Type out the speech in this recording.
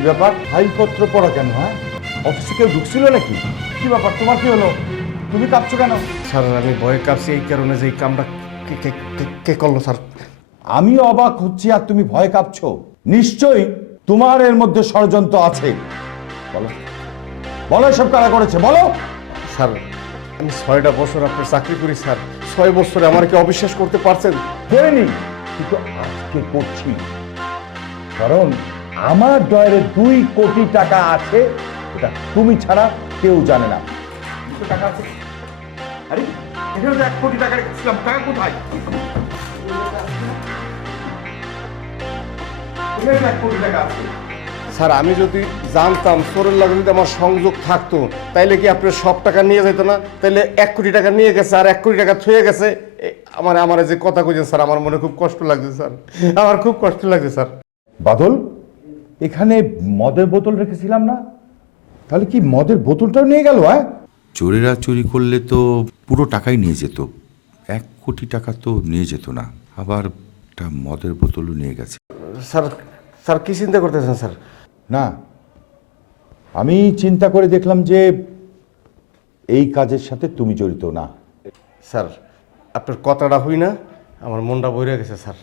কি ব্যাপার, ফাইলপত্র পড়া কেন? হ্যাঁ, অফিসে কেউ ঢুকছিল নাকি? কি ব্যাপার, তোমার কি হলো? তুমি কাঁপছো কেন? স্যার আমি ভয়ে কাঁপছি এই কারণে যে এই কামটা কে করলো স্যার? আমি অবাক হচ্ছি আর তুমি ভয় কাঁপছো। নিশ্চয়ই তোমার এর মধ্যে ষড়যন্ত্র আছে। বলো, বলো সব কারা করেছে, বলো। স্যার আমি 6টা বছর আপনার চাকরি করি স্যার, 6 বছরে আমার কি অবিশ্বাস করতে পারছেন? করিনি, কিন্তু আজকে করছি। কারণ আমার ডয়ারে 2 কোটি টাকা আছে, এটা তুমি ছাড়া কেউ জানে না। টাকা আছে? আরে এখানে তো 1 কোটি টাকা রেখেছিলাম, টাকা কোথায়? এখানে 1 কোটি টাকা আছে। স্যার আমি যদি জানতাম চোরের লগে যদি আমার সংযোগ থাকতো তাইলে কি আপনার সব টাকা নিয়ে যেত না? তাইলে 1 কোটি টাকা নিয়ে গেছে আর 1 কোটি টাকা থুয়ে গেছে। আমার যে কথা কইছেন স্যার, আমার মনে খুব কষ্ট লাগছে স্যার, আমার খুব কষ্ট লাগছে স্যার। বাদল, এখানে মদের বোতল রেখেছিলাম না? তাহলে কি মদের বোতলটাও নিয়ে গেল? হ্যাঁ, চোরেরা চুরি করলে তো পুরো টাকাই নিয়ে যেত, 1 কোটি টাকা তো নিয়ে যেত না, আবার একটা মদের বোতলও নিয়ে গেছে। স্যার স্যার কি চিন্তা করতেছেন স্যার? না, আমি চিন্তা করে দেখলাম যে এই কাজের সাথে তুমি জড়িত না। স্যার আপনার কথাটা হই না, আমার মনটা বইরে গেছে স্যার।